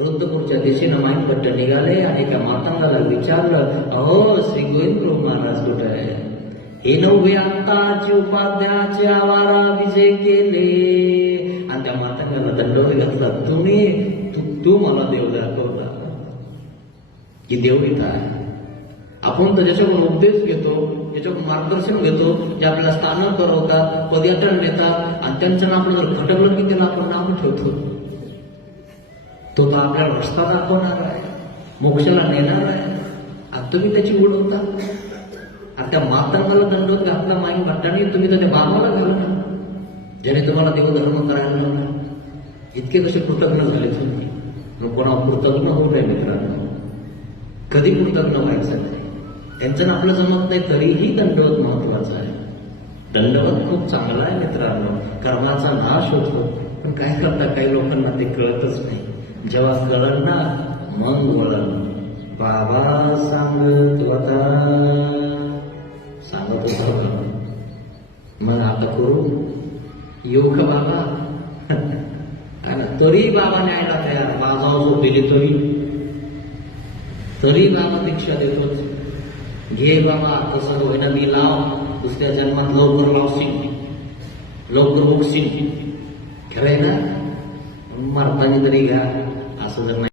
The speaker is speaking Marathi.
वृद्धपूरच्या दिशेनं पट्ट निघाले आणि त्या मातंगाला विचारलं अहो श्री गोविंद महाराज कुठे आहे? हे नव्हे आत्ताचे उपाध्याचे आवारा विजय केले. आणि त्या मातंगाला दंडवत घातला तुम्ही तू तू मला देव दाखवला की देव इथं आहे. आपण तर ज्याच्याकडून उपदेश घेतो ज्याच्याकडून मार्गदर्शन घेतो जे आपल्याला स्थानक करवतात पदयात्रा नेतात आणि त्यांच्या आपण जर खटकलं की त्याला आपण नाव ठेवतो. तो तर आपल्या रस्ता दाखवणार आहे. मोक्षाला नेणार आहे. आणि तुम्ही त्याची उडवता आणि त्या मातांना दंडवत घातला माई भट्टाने तुम्ही त्याच्या बाबाला घालता ज्याने तुम्हाला देवधर्म करायला लावला. इतके कसे कृतज्ञ झाले तुम्ही. मग कोणा कृतज्ञ होऊ नये मित्रांनो. कधी कृतज्ञ व्हायचं नाही. त्यांचं ना आपलं जमत नाही तरीही दंडवत महत्वाचं आहे. दंडवत खूप चांगला आहे मित्रांनो. कर्माचा नाश होतो. पण काय करता काही लोकांना ते कळतच नाही. जेव्हा कळण ना मग वळण. बाबा सांगत होता. सांगत होता मग आता करू? येऊ का बाबा? कारण तरी बाबा न्यायला तयार. माझा जो दिली तरी. तरी बाबा दीक्षा देतोच. घे बाबा तसं होईना मी लाव. दुसऱ्या जन्मात लवकर लावशील लवकर मुकशील आहे ना? मरताना तरी घ्या. असं जर नाही